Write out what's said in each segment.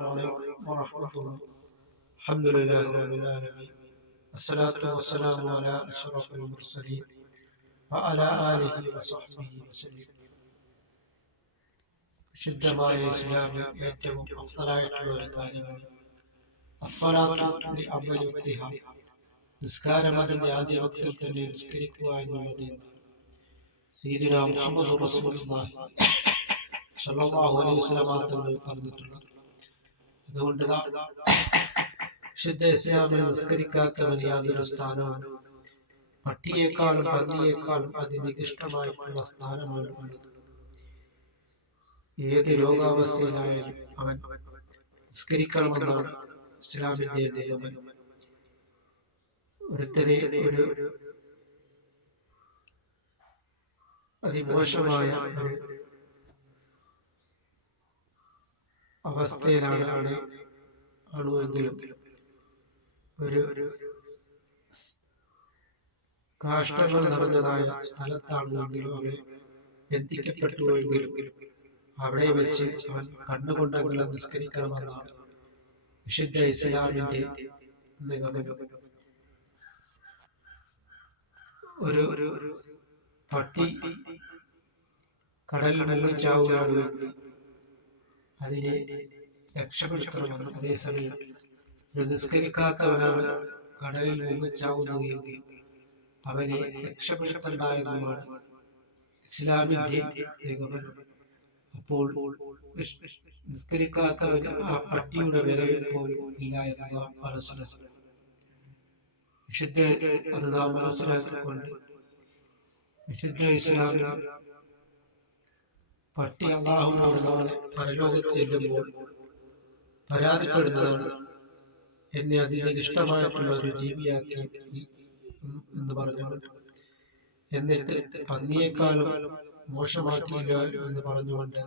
عليكم ورحمة الله. الحمد لله رب العالمين. الصلاة والسلام على أشرف المرسلين وعلى آله وصحبه وسلم. ശുദ്ധമായ ഇസ്ലാമിൽ ഏറ്റവും അഫ്ളലായിട്ടുള്ള ഒരു കാര്യമാണ് അസ്സലാത്തു ലിഅവ്വലി വഖ്തിഹാ, നിസ്കാരം അതിന്റെ ആദ്യ വക്തിൽ തന്നെ നിസ്കരിക്കുക എന്നുള്ളത്. സയ്യിദുനാ മുഹമ്മദ് റസൂലുള്ളാഹി സ്വല്ലല്ലാഹു അലൈഹി വസല്ലം തങ്ങൾ പറഞ്ഞിട്ടുള്ളത്. അതുകൊണ്ട് വിശുദ്ധ ഇസ്ലാമിൽ നിസ്കരിക്കാത്തവന് യാതൊരു സ്ഥാനവും പട്ടിയേക്കാളും പന്നിയേക്കാളും അതിനികൃഷ്ടമായിട്ടുള്ള സ്ഥാനമാണ് ഉള്ളത്. ഏത് രോഗാവസ്ഥയിലായാലും അവൻ നിസ്കരിക്കണമെന്നാണ് ഇസ്ലാമിന്റെ നിയമം. ഒരുത്തനെ ഒരു അതിമോശമായ ഒരു അവസ്ഥയിലാണ് ആണെങ്കിലും ഒരു കാഷ്ടങ്ങൾ നിറഞ്ഞതായ സ്ഥലത്താണെങ്കിലും അവനെ എത്തിക്കപ്പെട്ടുവെങ്കിലും അവിടെ വെച്ച് അവൻ കണ്ണുകൊണ്ടെങ്കിലും നിസ്കരിക്കണമെന്നാണ് വിശുദ്ധ ഇസ്ലാമിന്റെ നിഗമനം. ഒരു പട്ടി കടലിൽ മുങ്ങിച്ചാവുകയാണെങ്കിൽ അതിനെ രക്ഷപ്പെടുത്തണമെന്നും, അതേസമയം ഒരു നിസ്കരിക്കാത്തവനാണ് കടലിൽ മുങ്ങിച്ചാവുന്നത് എങ്കിൽ അവനെ രക്ഷപ്പെടുത്തണ്ട എന്നുമാണ് ഇസ്ലാമിന്റെ നിഗമനം. അപ്പോൾ നിസ്കരിക്കാത്തവന് ആ പട്ടിയുടെ വിലയിൽ പോലും ഇല്ല എന്ന് നാം മനസ്സിലാക്കി. അത് നാം മനസ്സിലാക്കിക്കൊണ്ട് വിശുദ്ധ ഇസ്ലാമിൽ പട്ടി അല്ലാഹുവിനോട് നാളെ പരലോകത്ത് ചെല്ലുമ്പോൾ പരാതിപ്പെടുന്നതാണ്, എന്നെ അതിനിഷ്ടമായിട്ടുള്ള ഒരു ജീവിയാക്കി എന്ന് പറഞ്ഞുകൊണ്ട്, എന്നിട്ട് പന്നിയേക്കാളും മോശമാക്കിയില്ല എന്ന് പറഞ്ഞുകൊണ്ട്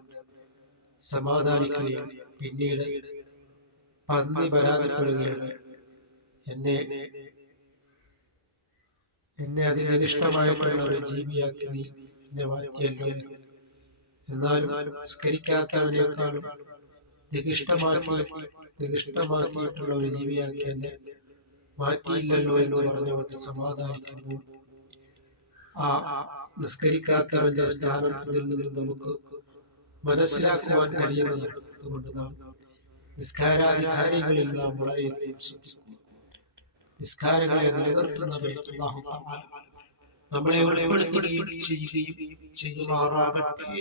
സമാധാനിക്കുകയാണ്. പിന്നീട് പന്നി പരാതിപ്പെടുകയാണ്, എന്നെ അതിനിഷ്ടമായിട്ടുള്ള ഒരു ജീവിയാക്കി നീ എന്നെ മാറ്റിയല്ലോ. എന്നാലും സ്കരിക്കാത്തവനേക്കാളും നികൃഷ്ടമാക്കിയിട്ടുള്ള ഒരു ജീവിയാക്കി എന്നെ മാറ്റിയില്ലല്ലോ എന്ന് പറഞ്ഞുകൊണ്ട് സമാധാനിക്കുമ്പോൾ ആ നിസ്കരിക്കാത്തവന്റെ സ്ഥാനം ഇതിൽ നിന്നും നമുക്ക് മനസ്സിലാക്കുവാൻ കഴിയുന്നതാണ്. അതുകൊണ്ട് നാം നിസ്കാരാധികാരികളിൽ നാം വളരെയധികം ശ്രദ്ധിക്കുക. നിസ്കാരങ്ങളെ നിലനിർത്തുന്നവരെ അല്ലാഹു തആല നമ്മളെ ഉൾപ്പെടുത്തുകയും ചെയ്യുമാറാകട്ടെ.